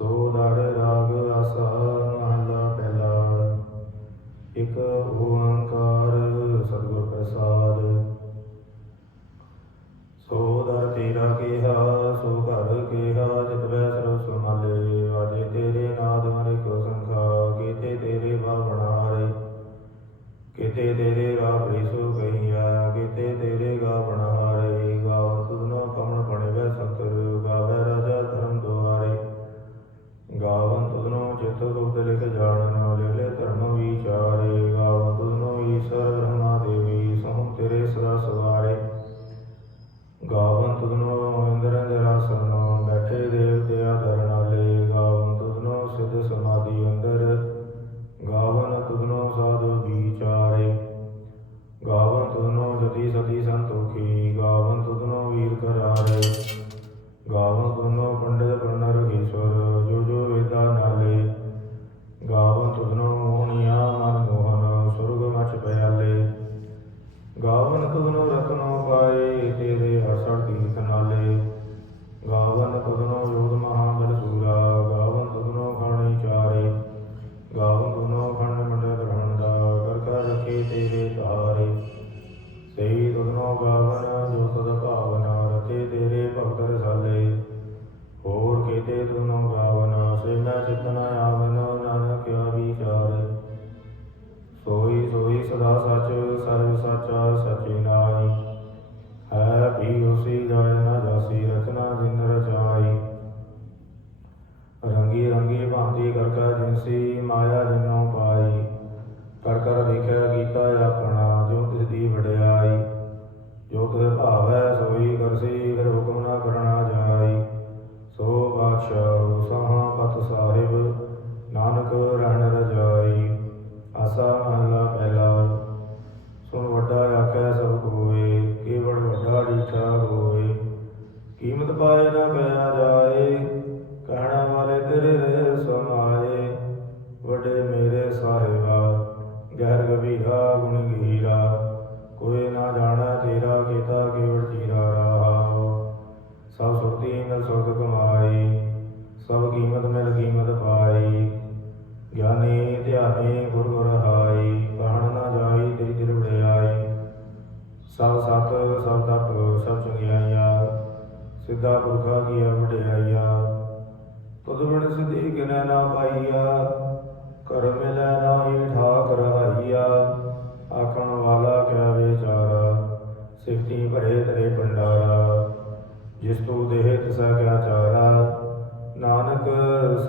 ਸੋ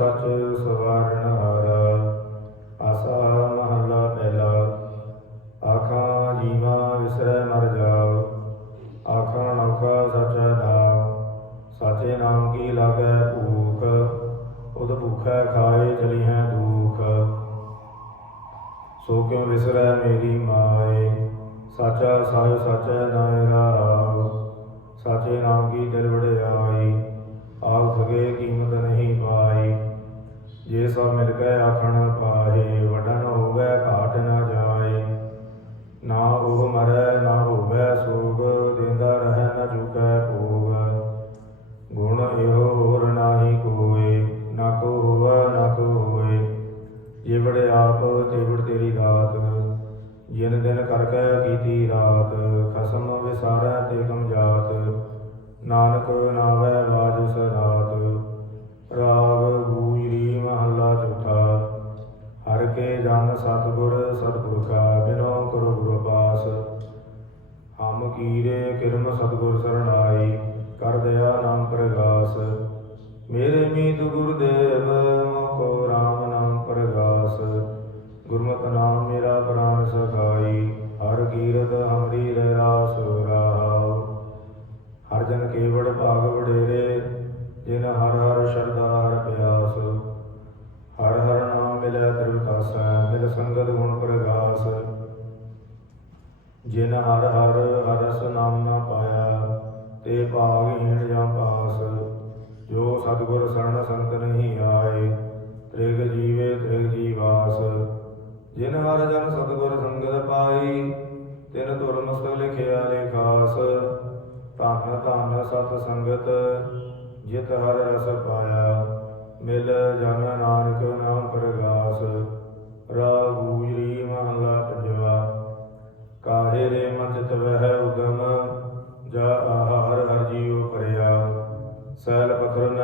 ਸੱਚ ਜਿਨ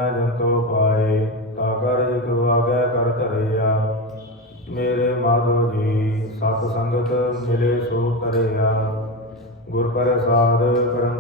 ਮੈਂ ਜੰਤੋ ਪਾਏ ਤਾ ਕਰ ਇਕ ਮੇਰੇ ਮਾਧੋ ਜੀ, ਸਤ ਸੰਗਤ ਮਿਲੇ ਸੋ ਕਰਿਆ ਗੁਰ ਪ੍ਰਸਾਦ ਪਰਮ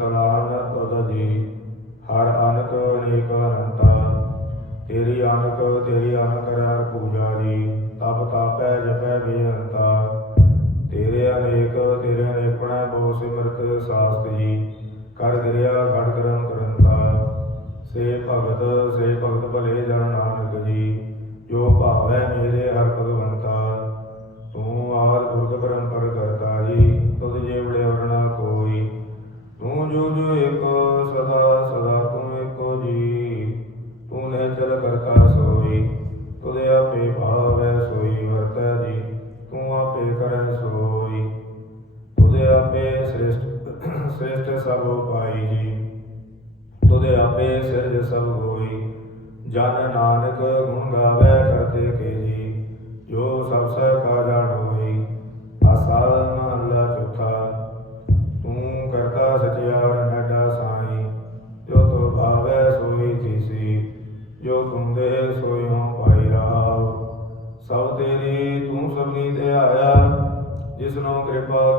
ahora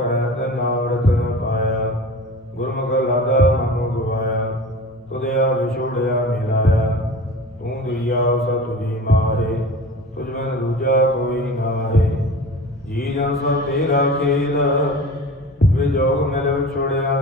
ਕਰਿਆ ਤੇ ਨਾਮ ਰਤਨ ਪਾਇਆ, ਗੁਰਮੁਖ ਲਾਦਾ ਮਨੋ ਗਵਾਇਆ ਤੁਧਿਆ ਵਿਛੋੜਿਆ ਮਿਲਾਇਆ, ਤੂੰ ਦਈਆ ਸਤ ਤੁਜੀ ਮਾਹੇ, ਤੁਝ ਮਨ ਦੂਜਾ ਕੋਈ ਨਾਹੇ। ਜੀ ਜਨ ਸਭ ਤੇਰਾ ਖੇਦ ਵਿਜੋਗ ਮਿਲ ਛੋੜਿਆ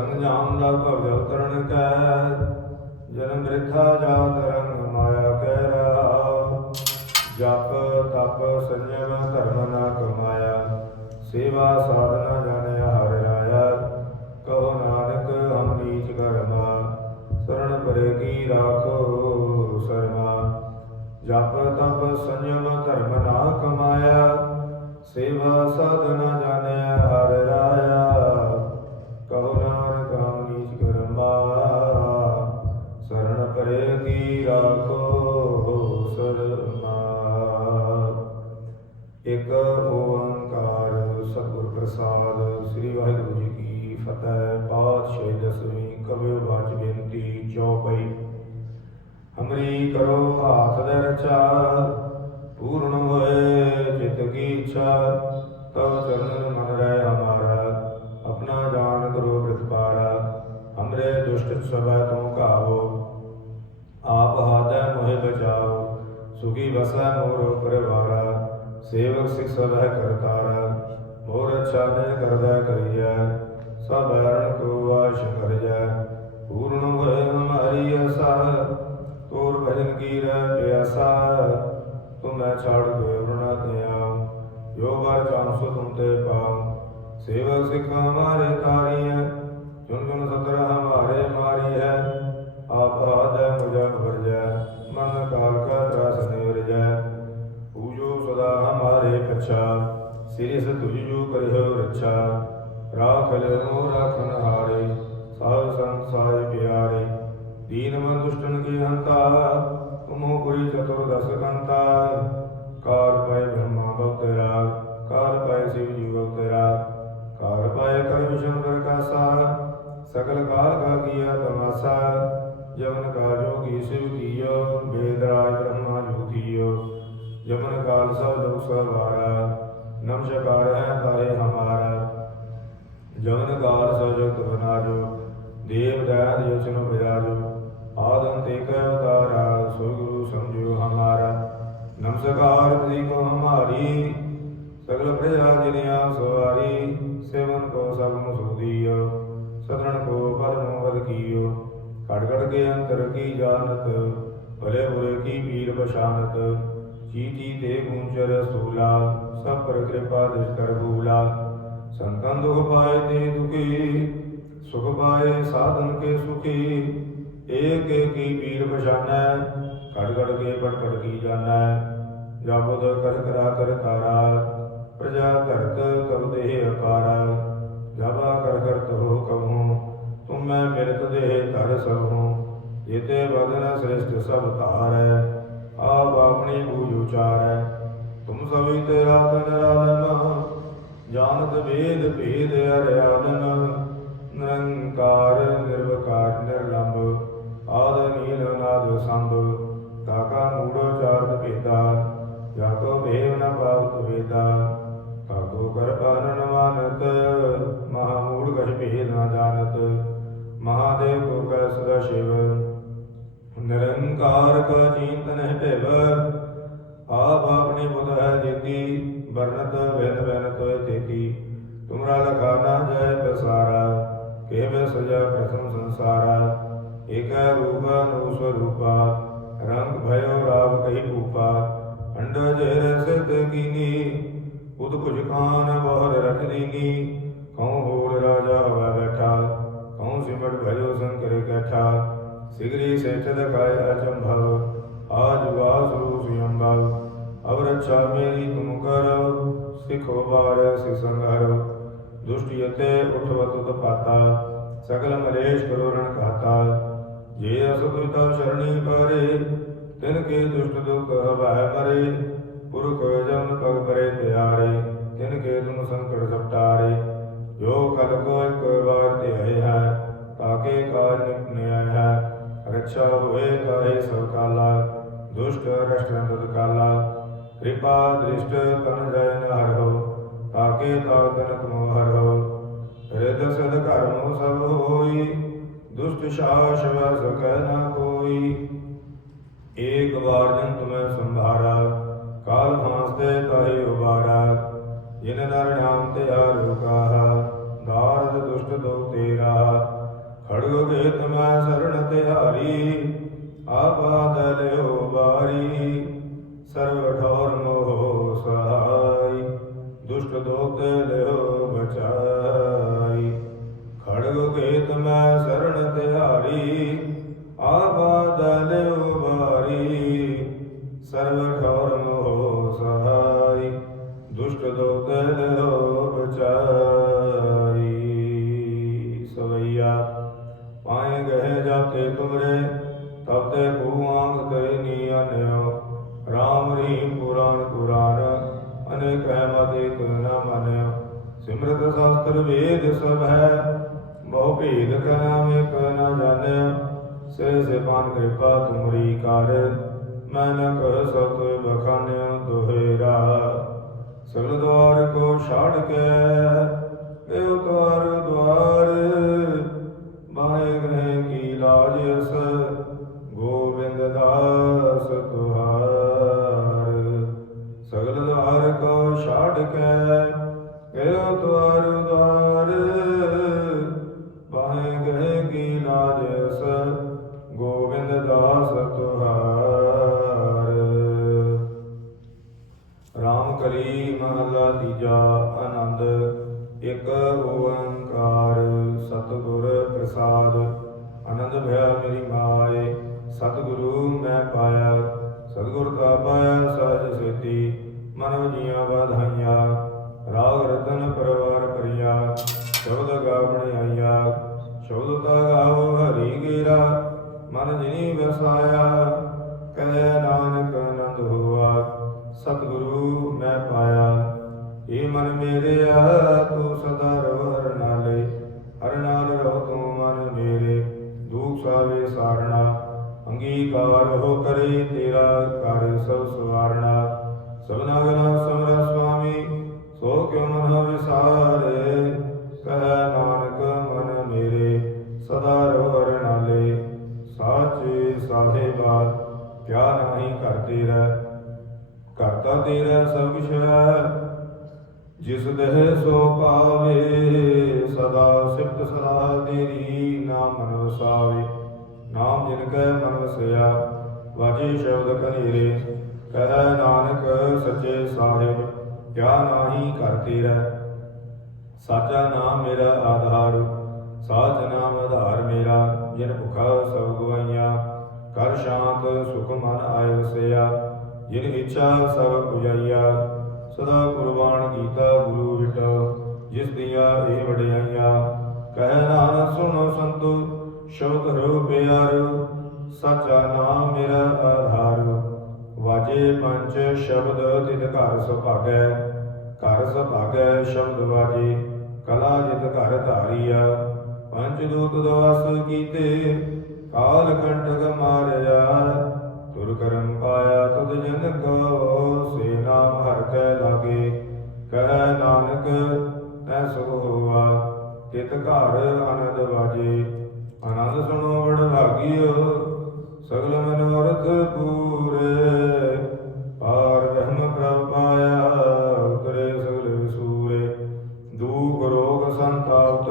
ਸਰੰਗ ਜਾਮ ਲਗ ਭਵ ਤਰਨ ਕੈ। ਜਨਮ ਬ੍ਰਿਥਾ ਜਾਤ ਰੰਗ ਮਾਇਆ ਕੈ ਰਹਾ। ਜਪ ਤਪ ਸੰਜਮ ਧਰਮ ਨਾ ਕਮਾਇਆ। ਸੇਵਾ ਸਾਧਨਾ ਜਾਣਿਆ ਹਰਿ ਰਾਇਆ ਕਹੋ ਨਾਨਕ, ਹਮ ਨੀਚ ਕਰਮਾ। ਸਰਣ ਪਰੇ ਕੀ ਰਾਖੋ ਸਰਮਾ। ਜਪ ਤਪ ਸੰਜਮ ਧਰਮ ਨਾ ਕਮਾਇਆ। ਸੇਵਾ ਸਾਧਨਾ ਜਾਣਿਆ ਪਾਤਸ਼ਾਹੀ ਦਸਵੀਂ ਕਬਿਰ ਬਾਚ ਬੇਨਤੀ ਚੌਪਈ। ਹਮਰੀ ਕਰੋ ਹਾਥ ਦੇ ਰਚਾ, ਪੂਰਨ ਹੋਏ ਚਿਤ ਕੀ ਇੱਛਾ, ਤਵ ਚਰਨ ਮਨ ਰਹਿ ਹਮਾਰਾ, ਆਪਣਾ ਜਾਨ ਕਰੋ ਪ੍ਰਤਪਾਰਾ ਹਮਰੇ ਦੁਸ਼ਟ ਸਭੈ ਤੋਂ ਕਾਵੋ ਆਪ ਹਾਦੈ ਮੋਹਿ ਬਚਾਓ, ਸੁਖੀ ਵਸੈ ਮੋਰੋ ਪਰਿਵਾਰਾ, ਸੇਵਕ ਸਿਖ ਸਭੈ ਕਰਤਾਰਾ, ਮੋਰ ਅੱਛਾ ਨੇ ਕਰਦਾ ਕਰੀਐ। ਸਭ ਕੋ ਆਸ਼ ਕਰਜੈ ਪੂਰਨ ਹੋਏ ਹਮਾਰੀ ਆਸਾ ਤੋਰ ਭਜਨ ਕੀ ਰਹਿ ਪਿਆਸਾ ਤੁਮੈ ਛਾੜ ਗਏ ਵਰਣਾ ਦਿਆ ਜੋ ਵਰ ਚਾਂਸੋ ਤੁਮ ਤੇ ਪਾਉ, ਸੇਵਕ ਸਿਖ ਹਮਾਰੇ ਤਾਰੀਐ ਪਰ ਕਿਰਪਾ ਦਿਸ ਕਰ ਭੂਲਾ ਸੰਤਨ ਦੁਖ ਪਾਏ ਤੇ ਦੁਖੀ, ਸੁਖ ਪਾਏ ਸਾਧਨ ਕੇ ਸੁਖੀ। ਏਕ ਏਕੀ ਪੀਰ ਪਛਾਨੈ, ਘੜ ਘੜ ਕੇ ਪੜ ਕੀ ਜਾਣੈ। ਜਾਬੁਦ ਕਰ ਕਰਾ ਕਰ ਤਾਰਾ, ਪ੍ਰਜਾ ਧਰਤ ਤਬ ਦੇਹ ਅਪਾਰਾ। ਜਾਬਾ ਕਰ ਕਰ ਤੋ ਕਹੂੰ, ਤੁਮ ਮੈਂ ਮਿਲਤ ਦੇਹ ਧਰ ਸਭੂ ਜਿਤੇ ਵਦਨ ਸ੍ਰਿਸ਼ਟ ਸਭ ਧਾਰੈ, ਆਪ ਆਪਣੀ ਬੂਝ ਉਚਾਰੈ। ਤੁਮ ਸਭੀ ਤੇਰਾ ਤਨ ਰਾਲਮ ਜਾਣਤ ਵੇਦ ਭੇਦ ਅਰਿਆਨਨ ਕੇਵ ਸਜਾ ਪ੍ਰਥਮ ਸੰਸਾਰਾ ਏਕੈ ਰੂਪ ਅਨੂ ਸਰੂਪਾ ਰੰਗ ਭਇਓ ਰਾਵ ਕਹੀ ਭੂਪਾ ਅੰਡ ਜੇਰ ਸਿਤ ਕੀਨੀ ਉਦ ਕੁਝ ਖਾਨ ਬਹਰ ਰਖ ਦੀਨੀ ਕਉ ਹੋਲ ਰਾਜਾ ਹਵਾ ਬੈਠਾ ਕਉ ਸਿਮਟ ਭਇਓ ਸੰਕਰ ਕੈਠਾ ਸਿਗਰੀ ਸੇਠ ਦਕਾਇ ਅਚੰਭਵ ਆਜ ਵਾਸੂ ਸਿਯੰਭਵ ਅਵ ਰੱਛਾ ਮੇਰੀ ਤੁਮ ਕਰੋ ਸਿਖੋ ਬਾਰ ਸਿ ਸੰਘਰੋ ਦੁਸ਼ਟ ਯਤੇ ਉਠਵਤ ਉਤਪਾਤਾ, ਸਗਲ ਮਲੇਸ਼ ਕਰੋ ਰਣ ਘਾਤਾ। ਜੇ ਅਸ ਦੁਇਤਾ ਸ਼ਰਣੀ ਪਰੇ, ਤਿਨ ਕੇ ਦੁਸ਼ਟ ਦੁਖ ਹਵੈ ਮਰੇ ਪੁਰਖ ਜਨ ਪਗ ਪਰੇ ਤਿਆਰੇ, ਤਿਨ ਕੇ ਤੁਮ ਸੰਕਟ ਸਪਟਾਰੇ। ਜੋ ਕਲ ਕੋ ਇੱਕ ਵਾਰ ਧਿਆਏ ਹੈ ਤਾਕੇ ਕਾਜ ਨਿਪਨਿਆ ਹੈ। ਰੱਛਾ ਹੋਏ ਕਾਹੇ ਸਭ ਕਾਲਾ, ਦੁਸ਼ਟ ਰਸ਼ਟ ਅੰਤਤ ਕਿਰਪਾ ਦ੍ਰਿਸ਼ਟ ਤਨ ਜੈ ਨ ਆਕੇ ਤਾਲ ਤਨ ਕਮੋਹਰ ਹੋ ਰਿਦ ਸਦ ਕਰਮ ਸਭ ਹੋਈ, ਦੁਸ਼ਟ ਸ਼ਾਸਵ ਸਕੈ ਨ ਕੋਈ। ਏਕ ਵਾਰ ਜਨ ਤੁਮੈ ਸੰਭਾਰਾ, ਕਾਲ ਫਾਂਸ ਤੇ ਤਾਹੀ ਉਬਾਰਾ, ਜਿਨ ਨਰ ਨਾਮ ਤੇ ਆਰੁਕਾਹਾ ਦਾਰਦ ਦੁਸ਼ਟ ਦੋ ਤੇਰਾ। ਖੜਗੋ ਕੇ ਤਮੈ ਸਰਣ ਤਿਹਾਰੀ, ਆਪਾ ਦਲਿਓ ਬਾਰੀ, ਸਰਵ ਕੈ ਮਨ ਵਸਿਆ, ਵਾਜੀ ਸ਼ਬਦ ਕਨੀਰੇ, ਕਹੈ ਨਾਨਕ ਸੱਚੇ ਸਾਹਿਬ, ਕਿਆ ਨਾਹੀ ਕਰ ਤੇਰਾ। ਸਾਚਾ ਨਾਮ ਮੇਰਾ ਆਧਾਰ, ਸਾਚ ਨਾਮ ਆਧਾਰ ਮੇਰਾ, ਜਿਨ ਭੁਖਾ ਸਭ ਗਵਾਈਆਂ ਕਰ ਸ਼ਾਂਤ ਸੁਖ ਮਨ ਆਇ ਵਸਿਆ, ਜਿਨ ਇੱਛਾ ਸਭ ਪੁਜਾਈਆ। ਸਦਾ ਕੁਰਬਾਨ ਗੀਤਾ ਗੁਰੂ ਵਿਟ, ਜਿਸ ਦੀਆ ਇਹ ਵਡਿਆਈਆਂ। ਕਹਿ ਨਾਨਕ ਸੁਣੋ ਸੰਤੋ, ਸ਼ਬਦ ਰੂਪ ਪਿਆਰ ਸਾਚਾ ਨਾਮ ਮੇਰਾ ਆਧਾਰ, ਵਾਜੇ ਪੰਜ ਸ਼ਬਦ ਤਿਨ ਘਰ ਸੁਭਾਗੈ ਘਰ ਸੁਭਾਗੈ ਸ਼ਬਦ ਵਾਜੇ, ਕਲਾ ਜਿਤ ਘਰ ਧਾਰੀਆ, ਪੰਜ ਦੂਤ ਦਵਾਸ ਕੀਤੇ, ਕਾਲ ਕੰਟਕ ਮਾਰਿਆ, ਤੁਰ ਕਰਮ ਪਾਇਆ ਤੁਧ ਜਨ ਕੋ, ਸੇ ਨਾਮ ਹਰ ਕੈ ਲਾਗੇ, ਕਹਿ ਨਾਨਕ ਤੈ ਸੁਖ ਹੋਆ ਤਿਤ ਘਰ ਆਨੰਦ ਵਾਜੇ ਆਨੰਦ ਸੁਣੋ ਵਡਭਾਗੀਓ ਸਗਲ ਮਨੋਰਥ ਪੂਰੇ ਬ੍ਰਹਮ ਪ੍ਰਭ ਪਾਇਆ ਰੋਗ ਸੰਤਾਪ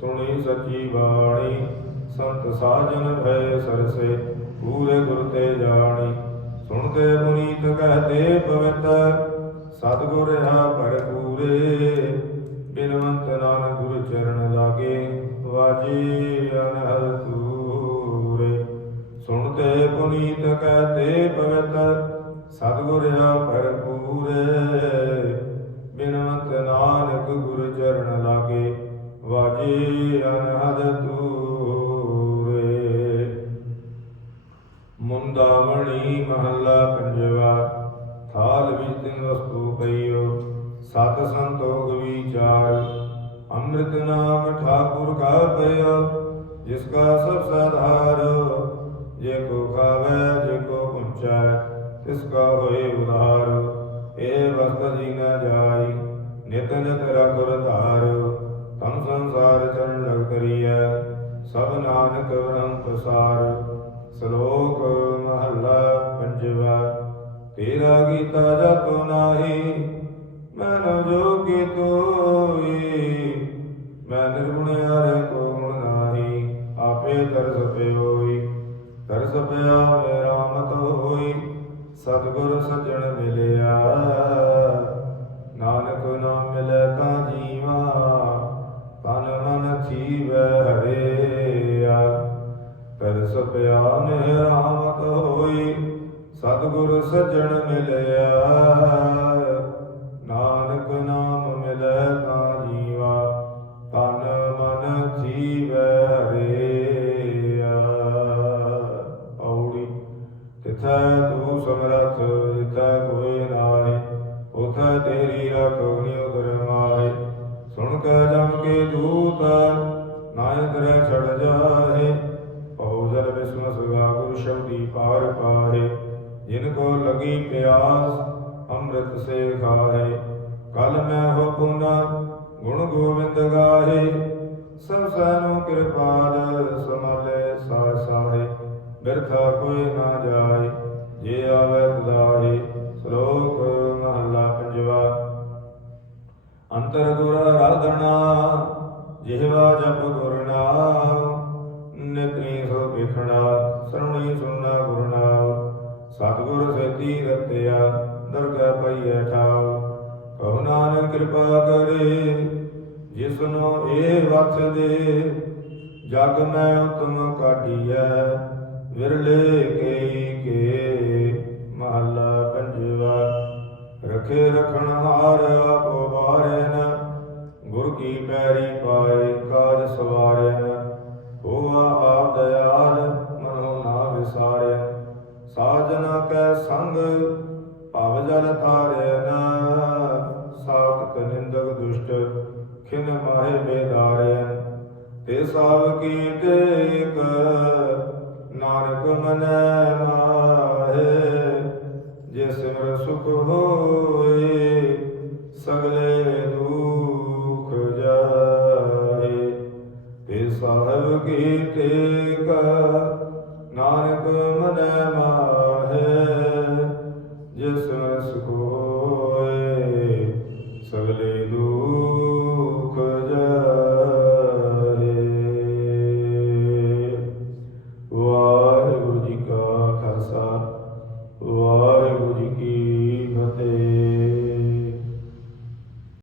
ਸੁਣੀ ਸਚੀ ਬਾਣੀ, ਸੰਤ ਸਾਜਨ ਭੈ ਸਰਸੇ, ਪੂਰੇ ਗੁਰ ਤੇ ਜਾਣੀ। ਸੁਣਦੇ ਪੁਨੀਤ ਕਹਤੇ ਪਵਿੱਤ ਸਤਗੁਰ ਆ ਭਰਪੂਰੇ। ਸੰਸਾਰ ਅੰਤਰ ਗੁਰ ਆਰਾਧਨਾ ਜਿਹਵਾ ਜਪ ਗੁਰ ਨਾਮ ਨਿਤਨੀ ਸੋ ਵਿਖਣਾ, ਸਰਣੀ ਸੁਨਣਾ ਗੁਰ ਨਾਮ ਸਤਿਗੁਰ ਸੇਤੀ ਰਤਿਆ, ਦਰਗਾਹ ਪਈਐ ਠਾਉ। ਕਹੁ ਨਾਨਕ ਕਿਰਪਾ ਕਰੇ ਜਿਸਨੋ ਇਹ ਵਸ ਦੇ, ਜਗ ਮੈਂ ਉਤਮ ਕਾਢੀਐ, ਵਿਰਲੇ ਕੇਈ ਕੇ ਮਹੱਲਾ ਪੰਜਵਾ। ਰਖੇ ਰਖਣ ਹਾਰ ਆਪ ਕੀ ਪੈਰੀ ਪਾਏ ਕਾਜ ਸਵਾਰੈਨ ਹੋਆ ਆਪ ਦਇਆਲ, ਮਨੋ ਨਾ ਵਿਸਾਰੈ ਸਾਜਨ ਕੈ ਸੰਗ, ਭਵ ਜਲ ਤਾਰੈਨ ਸਾਖਤ ਨਿੰਦਕ ਦੁਸ਼ਟ, ਖਿਨ ਮਾਹੇ ਬੇਦਾਰੈਨ ਤੇ ਸਾਵ ਕੀ ਟੇਕ, ਨਾਨਕ ਮਨੈ ਮਾਹੇ। ਜੇ ਸਿਮਰ ਸੁਖ ਹੋ